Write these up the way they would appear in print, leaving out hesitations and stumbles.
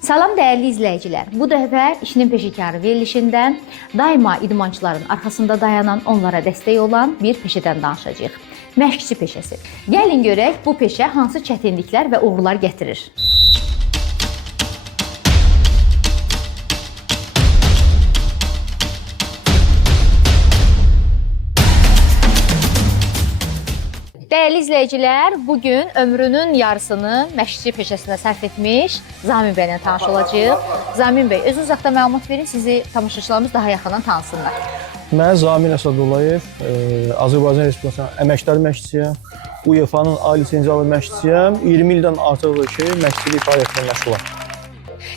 Salam dəyərli izləyicilər. Bu dəfə İşinin Peşəkarı verilişindən daima idmançıların arxasında dayanan, onlara dəstək olan bir peşədən danışacağıq. Məşqçi peşəsi. Gəlin görək bu peşə hansı çətinliklər və uğurlar gətirir. Dəyərli izləyicilər, bugün ömrünün yarısını məşqçi peşəsinə sərf etmiş Zamin bəylə tanış olacağıq. Zamin bəy, özünüz haqqında məlumat verin, sizi tamaşaçılarımız daha yaxından tanısınlar. Mən Zamin Əsədullayev, Azərbaycan Respublikasının əməkdar məşqçisiyəm. UEFA-nın ali lisenziyalı məşqçisiyəm. 20 ildən artıqdır ki, məşqçilik fəaliyyətində məşğulam.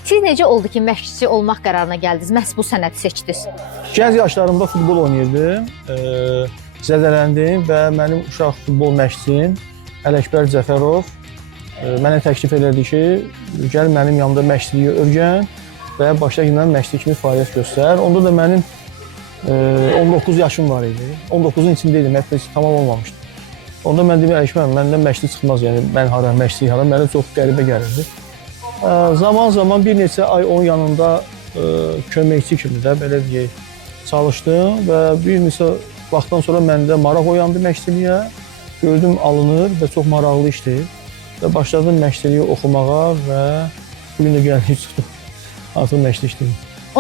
Siz necə oldu ki, məşqçi olmaq qərarına gəldiniz, məhz bu sənəti seçdiniz? Gənc yaşlarımda futbol oynayırdım. Zədələndim və mənim uşaq futbol məşqçim Ələkbər Cəfərov mənə təklif elədi ki, gəl mənim yanımda məşqçiliyi öyrən və başdakından məşqçi kimi fəaliyyət göstər. Onda da mənim 19 yaşım var idi. 19-un içində idim, hətta tamam olmamışdı. Onda mən dedim, Ələkbər, məndən məşqçi çıxmaz, yəni mən hara, məşqçilik hara, mənə çox qəribə gəlirdi. Zaman bir neçə ay onun yanında köməkçi kimi də belə deyək, çalışdım və bir neçə vaxtdan sonra məndə maraq oyandı məşqçiliyə, gördüm alınır və çox maraqlı işdir və başladım məşqçiliyi oxumağa və bugün də gəldik çıxdım, artıq məşqçi işləyim.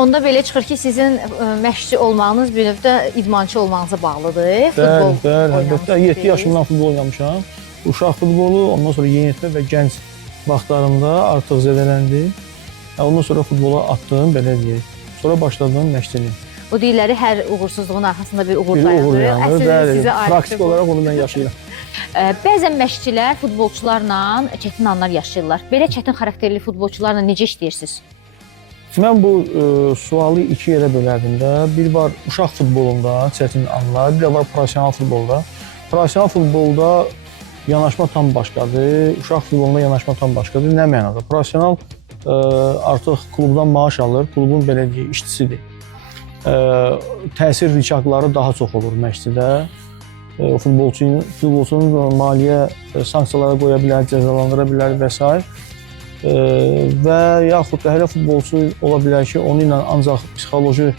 Onda belə çıxır ki, sizin məşqçi olmağınız bir növdə idmançı olmağınıza bağlıdır. Bəli, əlbəttə. 7 yaşımdan futbol oynamışam. Uşaq futbolu, ondan sonra yeniyetmə və gənc vaxtlarımda artıq zədələndim. Ondan sonra futbola atdım, belə deyək. Sonra başladım məşqçiliyi. O deyirləri, hər uğursuzluğun arxasında bir uğur dayanır. Bəli, praktik olaraq onu mən yaşayıram. Bəzən məşqçilər futbolçularla çətin anlar yaşayırlar. Belə çətin xarakterli futbolçularla necə işləyirsiniz? Mən bu sualı iki yerə bölərdim də. Bir var uşaq futbolunda çətin anlar, bir də var professional futbolda. Professional futbolda yanaşma tam başqadır, uşaq futbolunda yanaşma tam başqadır. Nə mənada? Professional artıq klubdan maaş alır, klubun belə deyək, işçisidir. Təsir rikadları daha çox olur məşqçidə. Futbolçunun maliyyə sanksiyalara qoya bilər, cəzalandıra bilər və s. Və yaxud da hələ futbolçu ola bilər ki, onu ilə ancaq psixoloji,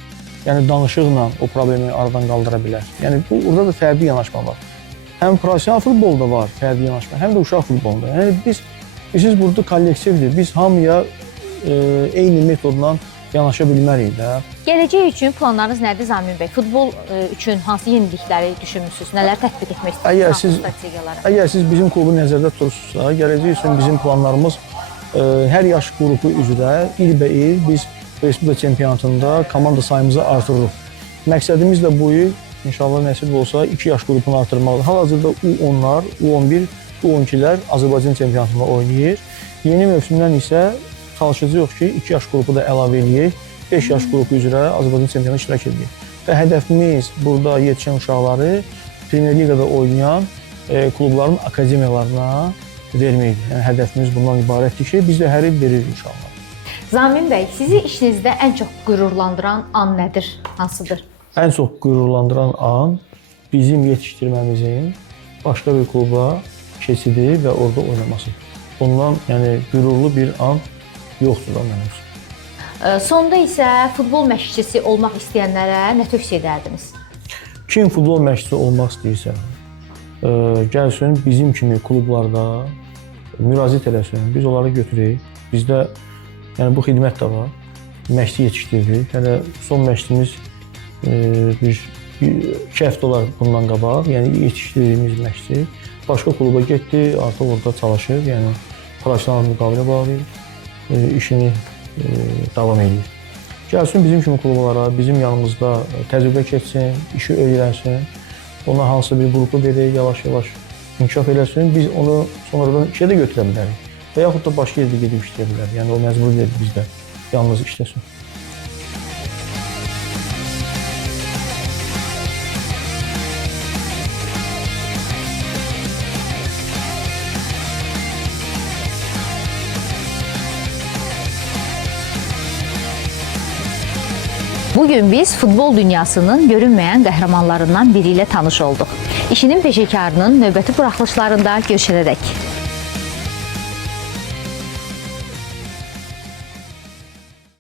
yəni danışıqla o problemi aradan qaldıra bilər. Yəni burada da fərdi yanaşma var. Həm professional futbolda var fərdi yanaşma, həm də uşaq futbolunda. Yəni biz burada kollektivdir. Biz hamıya eyni metodla yanaşa bilmərik də. Gələcək üçün planlarınız nədir Zamin bəy? Futbol üçün hansı yenilikləri düşünmüsünüz? Nələr tətbiq etmək istəyirsiniz? Əgər siz bizim klubu nəzərdə tutursunuzsa, gələcək üçün bizim planlarımız hər yaş qrupu üzrə ilbəil biz Respublika çempionatında komanda sayımızı artırırıq. Məqsədimiz də bu il inşallah nəsib olsa 2 yaş qrupunu artırmaqdır. Hal-hazırda U10-lar, U11, U12-lər Azərbaycan çempionatında oynayır. Yeni mövsümdən isə çalışacağıq ki, 2 yaş qrupu da əlavə edək, 5 yaş qrupu üzrə Azərbaycan çempionatında iştirak edək. Və hədəfimiz burada yetişən uşaqları Premyer Liqada oynayan klubların akademiyalarına verməkdir. Yəni hədəfimiz bundan ibarətdir ki, biz də hər il veririk inşallah. Zamin bəy, sizi işinizdə ən çox qürurlandıran an nədir? Hansıdır? Ən çox qürurlandıran an bizim yetişdirməmizin başqa bir kluba keçidi və orada oynaması. Ondan yəni qürurlu bir an yoxdur da mənim üçün. Sonda isə futbol məşqçisi olmaq istəyənlərə nə tövsiyə edərdiniz? Kim futbol məşqçisi olmaq istəyirsə, gəlsin bizim kimi klublarda müraciət eləsin, biz onları götürək. Bizdə yəni bu xidmət də var, məşqçi yetişdiririk. Hələ son məşqçimiz bir 2 həftə olar bundan qabaq, yəni yetişdirdiyimiz məşqçi başqa kluba getdi, artıq orada çalışır, yəni professional müqavilə bağlayır, işini davam edir. Gəlsin bizim kimi klublara, bizim yanımızda təcrübə keçsin, işi öyrənsin, ona hansı bir qrupu verək, yavaş-yavaş inkişaf eləsin, biz onu sonradan işə də götürə bilərik və yaxud da başqa yerdə gedib işləyə bilərik. Yəni o məcbur deyil bizdə, yalnız işləsin. Bugün biz futbol dünyasının görünməyən qəhrəmanlarından biri ilə tanış olduq. İşinin Peşəkarının növbəti buraxılışlarında görüşənədək.